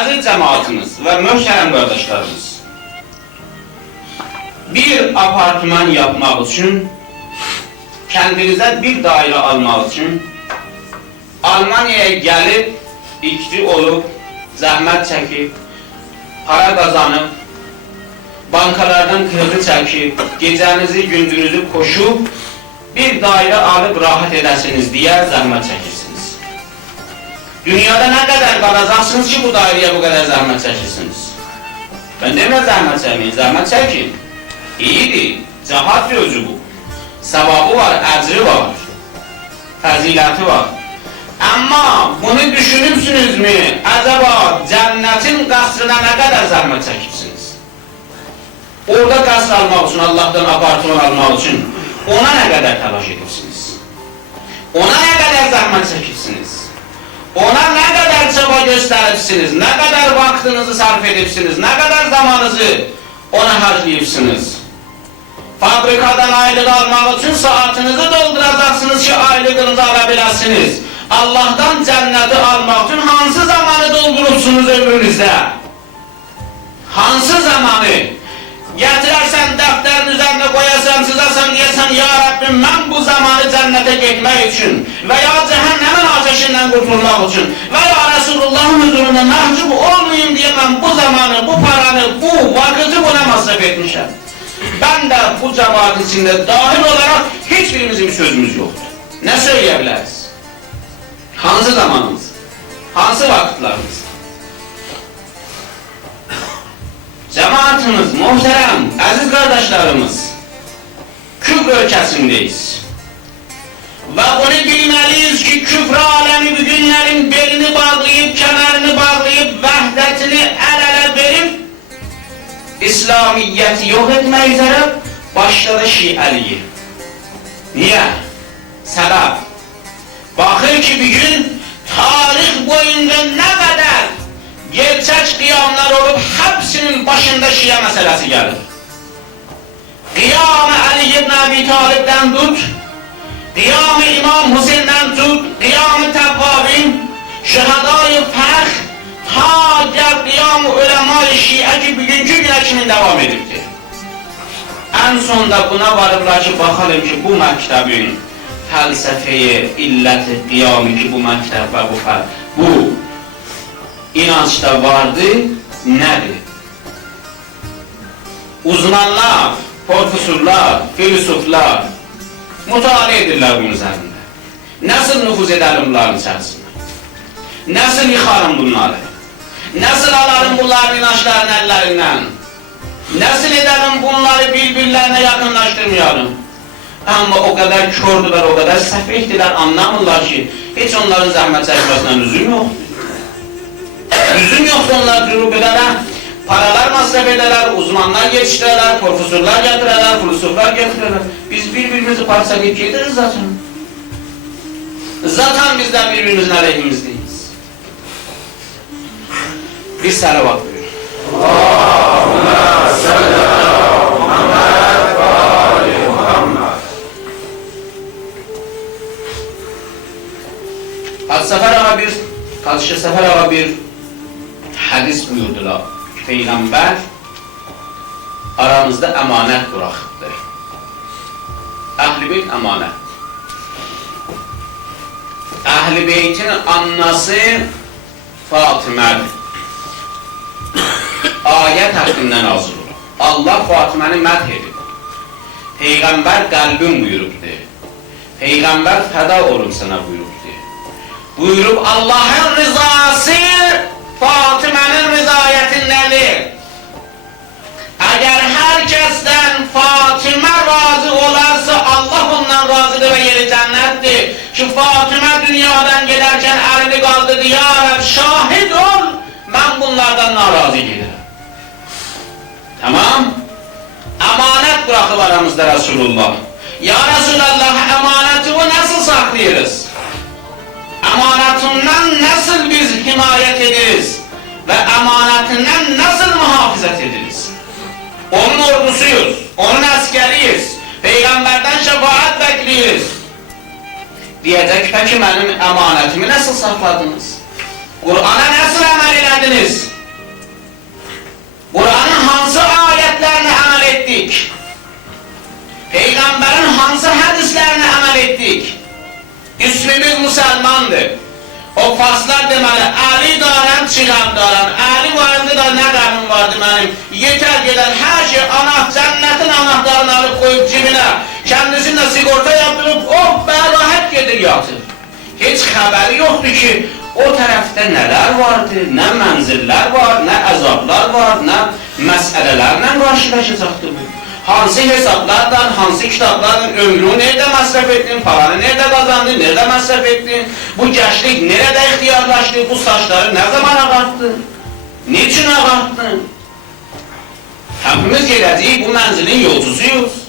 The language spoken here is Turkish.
Aziz cemaatimiz ve muhterem kardeşlerimiz, bir apartman yapmak için, kendinize bir daire almak için, Almanya'ya gelip, işçi olup, zahmet çekip, para kazanıp, bankalardan kredi çekip, gecenizi gündüzünüzü koşup, bir daire alıp rahat edesiniz diye zahmet çekirsiniz. Dünyada ne kadar kalacaksınız ki bu daireye bu kadar zahmet çekirsiniz? Ben demiyorum zahmet çekmeyin, zahmet çekin. İyidir, cehat özü bu. Sevabı var, ecri var. Fazileti var. Ama bunu düşünürsünüz mü? Acaba cennetin kasrına ne kadar zahmet çekirsiniz? Orada kasr almak için, Allah'tan apartman almak için ona ne kadar telaş edirsiniz? Ona ne kadar zahmet çekirsiniz? Ona ne kadar çaba gösterirsiniz? Ne kadar vaktinizi sarf edirsiniz? Ne kadar zamanınızı ona harcayırsınız? Fabrikadan aylık almak için saatinizi dolduracaksınız ki aylığınızı alabilirsiniz. Allah'tan cenneti almak için hansı zamanı doldurursunuz ömrünüzde? Çizersen diyersen Ya Rabbim ben bu zamanı cennete gitmek için veya cehennemin ateşinden kurtulmak için veya Resulullah'ın huzurunda mahcup olmayayım diye ben bu zamanı, bu paranı, bu vakiti buna masraf etmişim. Ben de bu cemaat içinde dahil olarak hiçbirimizin bir sözümüz yoktu. Ne söyleyebiliriz? Hansı zamanımız? Hansı vakitlerimiz? Cemaatimiz, muhterem, aziz kardeşlerimiz, küfr ölçesindeyiz. Ve bunu bilmeliyiz ki küfür alemi bugünlerin belini bağlayıp, kemerini bağlayıp, vahdetini el ele verip, İslamiyeti yok etmek üzere başladı Şiiliği. Niye? Sebep. Bakın ki bir gün tarih boyunca ne kadar gerçek kıyamlar olup hepsinin başında Şia meselesi gelir. Abi Talib'den tut, Kıyam-ı İmam Hüseyin'den tut, Kıyam-ı Tebbabin, Şehadai Fərh, ta gel Kıyam-ı Ulema-i Şia ki bugünkü güne kimin devam ediptir. En sonda buna varırlar ki bakalım ki bu mektebin felsefeye, illeti, kıyamı ki bu mektep ve bu, fel- bu inançta vardı, nedir? Uzmanlar, profesörler, filozoflar mutala edirlər bunun üzerinde. Nasıl nüfuz edelim bunların içerisine? Nasıl yıkarım bunları? Nasıl alarım bunların inançlarını ellerinden? Nasıl edelim bunları birbirlerine yakınlaştırmayalım? Ama o kadar kördüler, o kadar sefihtiler, anlamırlar ki hiç onların zahmet çekmesinden lüzum yok. Lüzum yok onlar durup ederler. Paralar masraf ederler, uzmanlar yetiştirirler, profesörler getirirler, filozoflar getirirler. Biz birbirimizi parçalayıp yediriz zaten. Zaten bizden birbirimizin aleyhimizdeyiz. Bir salavat buyurun. Hadi Sefer Ağa bir, Padişah Sefer Ağa bir hadis buyurdular. Peygamber aramızda emanet bıraktı. Ehl-i Beyt emanet. Ehl-i Beyt'in annası Fatıme'dir. Ayet hakkında nazır olur. Allah Fatıma'nı məth edib. Peygamber kalbim buyurubdu. Peygamber feda olum sana buyurubdu. Buyurup Allah'ın rızası Fatıma'nın rızayetindədir. Eğer herkesten Fatıma razı olarsa Allah ondan razıdır ve yeri cennettir. Şu Fatıma dünyadan giderken elini kaldırdı. Ya Rab şahit ol. Ben bunlardan narazı gelirim. Tamam. Emanet bırakıp aramızda Resulullah. Ya Resulallah emaneti bu nasıl saklıyoruz? emanatından nasıl biz himayet ederiz ve emanatinden nasıl muhafazat ederiz? Onun ordusuyuz, onun askeriyiz, peygamberden şefaat bekliyoruz. Diyecek peki benim emanetimi nasıl sakladınız? Kur'an'a nasıl amel ediniz? Kur'an'ın hansı ayetlerini amel ettik? Peygamberin hansı Evimiz Müslümandır. O paslar deməli, Ali daran, çıxan daran, Ali vardı da nə qəmin vardı mənim. Yetər gedər hər şey ana, cənnətin anahtarını alıb koyup cibinə. Kendisine sigorta yaptırıp, oh be rahat gedir yatır. Hiç xəbəri yoxdur ki, o tərəfdə nələr vardı, nə mənzillər var, nə əzablar var, nə məsələlərlə qarşılaşacaqdı bu. Hansı hesaplardan, hansı kitaplardan ömrünü nerede masraf ettin, paranı nerede kazandın, nerede masraf ettin, bu gençlik nerede ihtiyarlaştı, bu saçları ne zaman ağarttın, niçin ağarttın? Hepimiz geleceği bu menzilin yolcusuyuz.